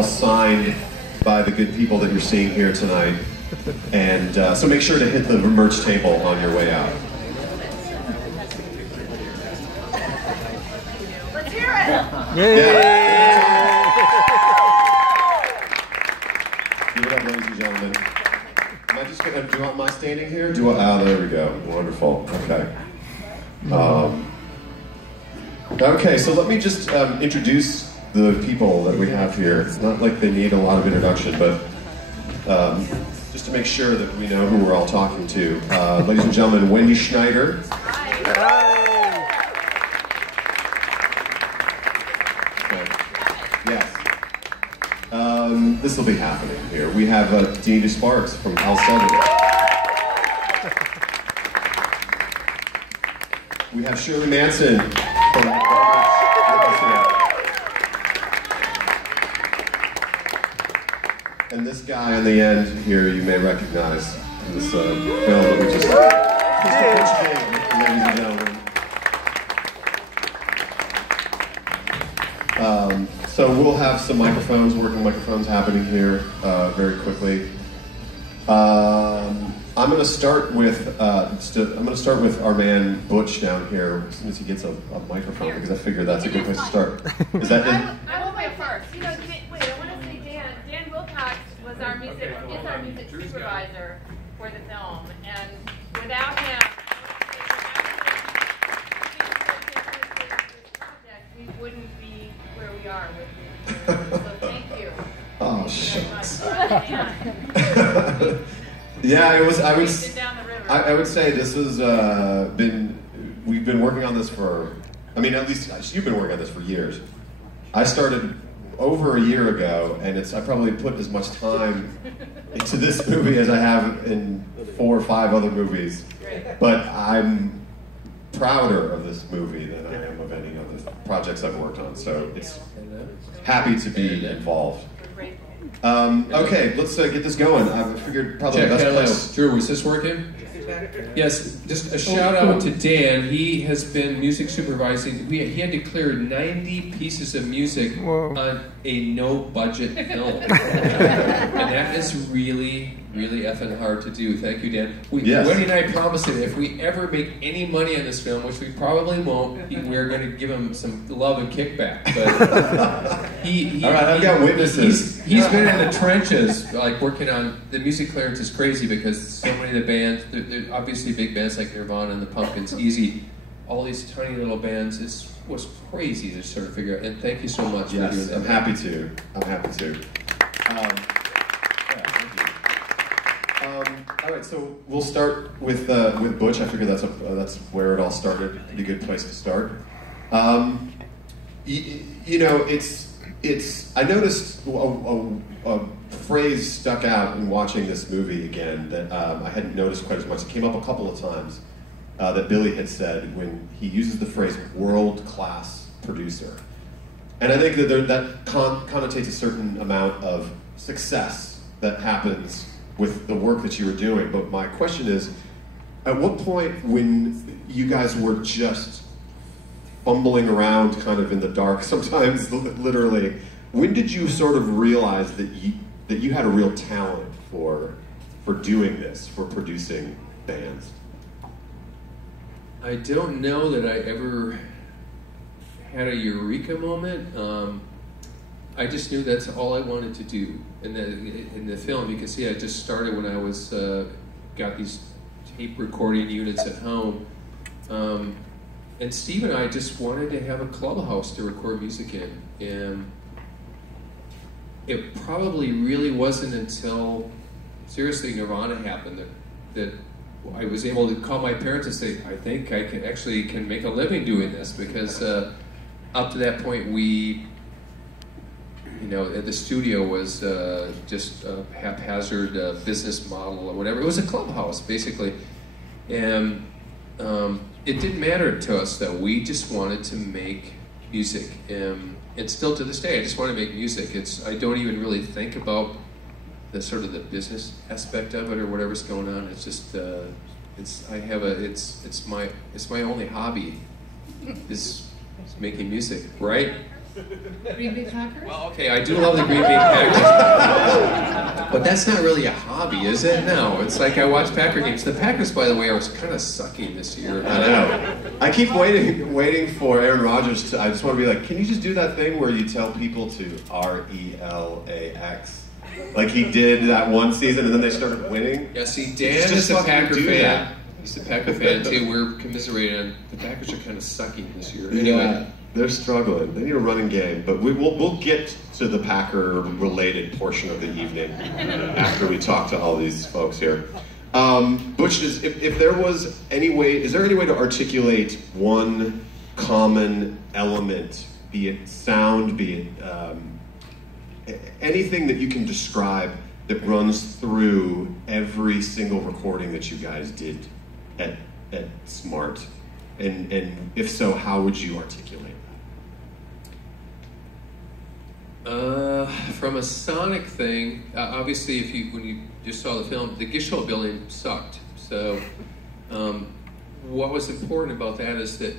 all signed by the good people that you're seeing here tonight. And so make sure to hit the merch table on your way out. Let's hear it! Yeah. Give it up, ladies and gentlemen. Am I just gonna, do you want my standing here? There we go. Wonderful. Okay. Okay, so let me just introduce the people that we have here. It's not like they need a lot of introduction, but just to make sure that we know who we're all talking to. Ladies and gentlemen, Wendy Schneider. Hi. Okay. Yes. This will be happening here. We have Dean Sparks from Al 7. We have Shirley Manson from and this guy on the end here you may recognize in this film that we just ladies and gentlemen. So we'll have some microphones, working microphones happening here very quickly. I'm going to start with our man Butch down here as soon as he gets a microphone, because I figure that's a good place to start. Is that it? I will wait first. You know, wait, I want to say Dan Wilcox was our music supervisor for the film, and without him, we wouldn't be where we are with you. So thank you. Oh, shucks. Yeah, it was. I would say this has we've been working on this for. I mean, at least you've been working on this for years. I started over a year ago, and I probably put as much time into this movie as I have in 4 or 5 other movies. But I'm prouder of this movie than I am of any of the projects I've worked on. So it's happy to be involved. Okay, let's get this going. I figured probably the best place. Drew, is this working? Yes, just a shout out to Dan. He has been music supervising. He had to clear 90 pieces of music on a no-budget film. And that is really, really effing hard to do. Thank you, Dan. Yes. Wendy and I promised him if we ever make any money on this film, which we probably won't, we're going to give him some love and kickback. But all right, I've got witnesses. He's been in the trenches, like working on the music clearance is crazy because so many of the bands, they're obviously big bands like Nirvana and the Pumpkins, Easy, all these tiny little bands. It was crazy to sort of figure out. And thank you so much for doing that. I'm happy to. I'm happy to. All right, so we'll start with Butch. I figure that's where it all started. Pretty good place to start. You know, I noticed a phrase stuck out in watching this movie again that I hadn't noticed quite as much. It came up a couple of times that Billy had said when he uses the phrase world-class producer. And I think that connotates a certain amount of success that happens with the work that you were doing. But my question is, at what point when you guys were just fumbling around kind of in the dark, sometimes literally, when did you sort of realize that you had a real talent for doing this, for producing bands? I don't know that I ever had a eureka moment. I just knew that's all I wanted to do. And in the film, you can see I just started when I was got these tape recording units at home. And Steve and I just wanted to have a clubhouse to record music in. And it probably really wasn't until, seriously, Nirvana happened that I was able to call my parents and say, I think I can make a living doing this, because up to that point we, the studio was just a haphazard business model or whatever. It was a clubhouse, basically. And it didn't matter to us that we just wanted to make music. And still to this day, I just want to make music. I don't even really think about the sort of the business aspect of it or whatever's going on. It's just it's my only hobby is making music, right? Green Bay Packers? Well, okay, I do love the Green Bay Packers. But that's not really a hobby, is it? No, it's like I watch Packer games. The Packers, by the way, are kind of sucking this year. I know. I keep waiting for Aaron Rodgers to, I just want to be like, can you just do that thing where you tell people to RELAX? Like he did that one season and then they started winning? Yeah, see, Dan is a Packer fan. He's a Packer fan too. We're commiserating. The Packers are kind of sucking this year. Anyway. Yeah, they're struggling. They need a running game, but we'll get to the Packer-related portion of the evening after we talk to all these folks here. Butch, if there was any way, is there any way to articulate one common element, be it sound, be it anything that you can describe that runs through every single recording that you guys did at Smart? And if so, how would you articulate that? From a sonic thing, obviously, when you just saw the film, the Gisho building sucked. So, what was important about that is that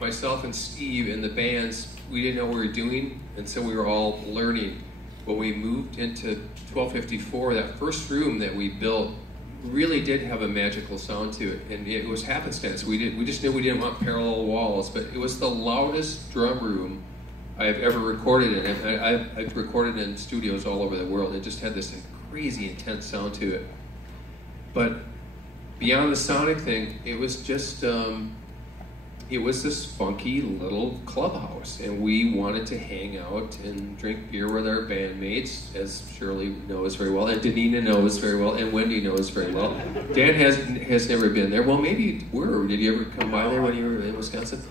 myself and Steve and the bands, we didn't know what we were doing, and so we were all learning. When we moved into 1254, that first room that we built really did have a magical sound to it, and it was happenstance. We just knew we didn't want parallel walls, but it was the loudest drum room I've ever recorded in. I've recorded in studios all over the world. It just had this crazy intense sound to it. But beyond the sonic thing, it was just it was this funky little clubhouse, and we wanted to hang out and drink beer with our bandmates, as Shirley knows very well, and Danina knows very well, and Wendy knows very well. Dan has never been there. Well, maybe you were. Did you ever come by there when you were in Wisconsin?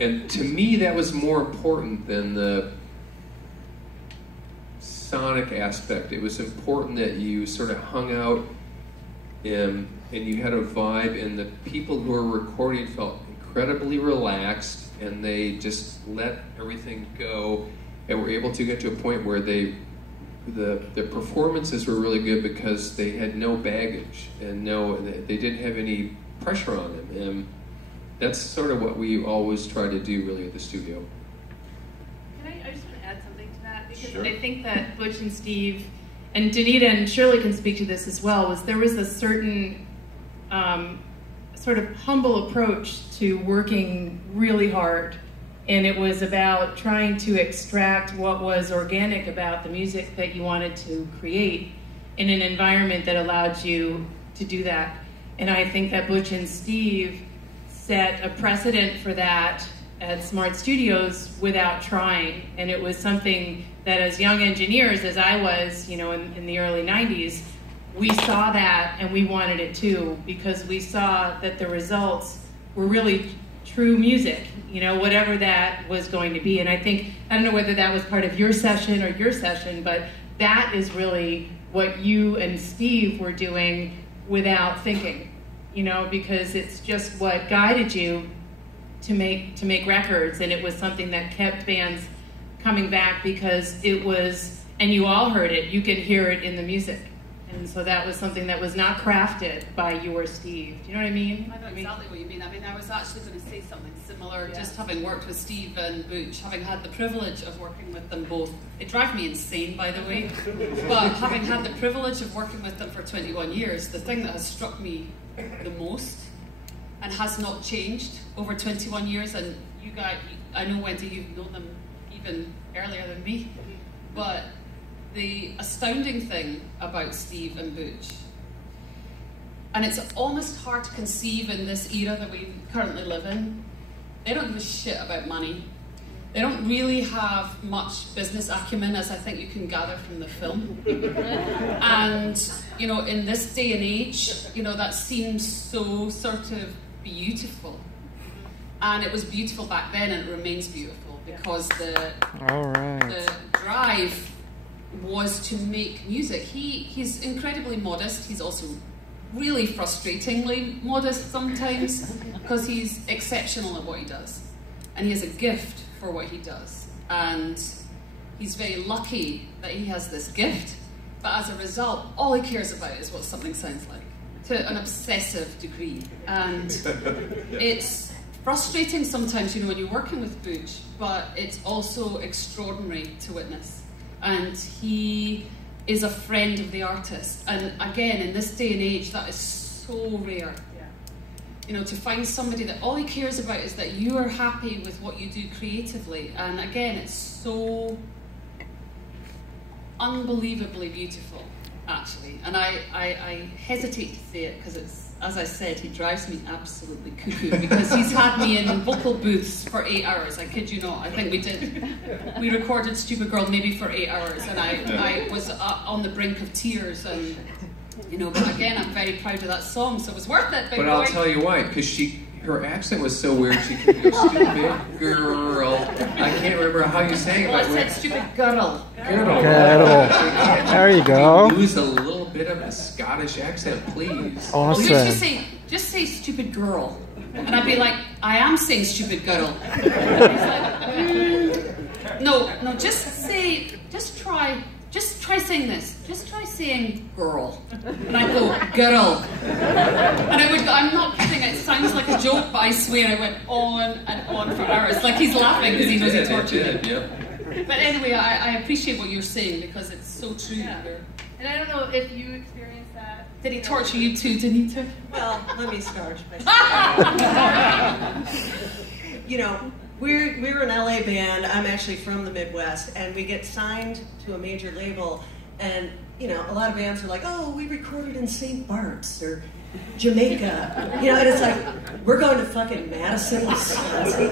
And to me, that was more important than the sonic aspect. It was important that you sort of hung out and you had a vibe, and the people who were recording felt incredibly relaxed, and they just let everything go, and were able to get to a point where the performances were really good because they had no baggage and they didn't have any pressure on them, and that's sort of what we always try to do really at the studio. I just want to add something to that, because Sure. I think that Butch and Steve, and Danita and Shirley can speak to this as well, there was a certain sort of humble approach to working really hard, and it was about trying to extract what was organic about the music that you wanted to create in an environment that allowed you to do that. And I think that Butch and Steve set a precedent for that at Smart Studios without trying, and it was something that as young engineers, as I was, in the early 90s, we saw that and we wanted it too, because we saw that the results were really true music, whatever that was going to be. And I don't know whether that was part of your session, but that is really what you and Steve were doing without thinking, because it's just what guided you to make records, and it was something that kept bands coming back because it was, and you all heard it, you could hear it in the music. And so that was something that was not crafted by you or Steve. Do you know what I mean? I know exactly what you mean. I was actually going to say something similar, just having worked with Steve and Butch, having had the privilege of working with them both. They drive me insane, by the way, but having had the privilege of working with them for 21 years, the thing that has struck me the most and has not changed over 21 years, and you guys, I know, Wendy, you've known them even earlier than me, but the astounding thing about Steve and Butch, and it's almost hard to conceive in this era that we currently live in, they don't give a shit about money. They don't really have much business acumen, as I think you can gather from the film. And, in this day and age, that seems so sort of beautiful. And it was beautiful back then, and it remains beautiful, because the drive was to make music. He's incredibly modest. He's also really frustratingly modest sometimes, because he's exceptional at what he does, and he has a gift for what he does, and he's very lucky that he has this gift, but as a result all he cares about is what something sounds like, to an obsessive degree, and it's frustrating sometimes, you know, when you're working with Butch, but it's also extraordinary to witness. And he is a friend of the artist. And again, in this day and age, that is so rare. Yeah. You know, to find somebody that all he cares about is that you are happy with what you do creatively. And again, it's so unbelievably beautiful, actually. And I hesitate to say it because it's, as I said, he drives me absolutely cuckoo because he's had me in vocal booths for 8 hours. I kid you not. I think we recorded Stupid Girl maybe for 8 hours, and I was on the brink of tears. And you know, but again, I'm very proud of that song, so it was worth it. Big but boy. I'll tell you why, because her accent was so weird. She could go stupid girl. I can't remember how you sang it. Well, I said stupid girl. Girl. There you go. Use a little bit of a Scottish accent, please. Awesome. Just say stupid girl. And I'd be like, I am saying stupid girl. And he's like, no, just try saying this. Just try saying girl. And I go, girl. And I'm not kidding, it sounds like a joke, but I swear I went on and on for hours. Like he's laughing because he knows he tortured him. Yep. But anyway, I appreciate what you're saying because it's so true. Yeah. And I don't know if you experienced that. Did he torture you too, Danita? Well, let me start. You know, we're an LA band. I'm actually from the Midwest, and we get signed to a major label. And you know, a lot of bands are like, "Oh, we recorded in St. Bart's or Jamaica," you know, and it's like we're going to fucking Madison, Wisconsin.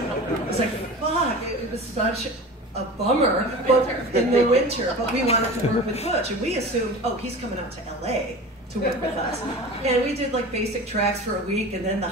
It's like, fuck, it was such a bummer, but in the winter. But we wanted to work with Butch, and we assumed, oh, he's coming out to LA to work with us, and we did like basic tracks for a week, and then the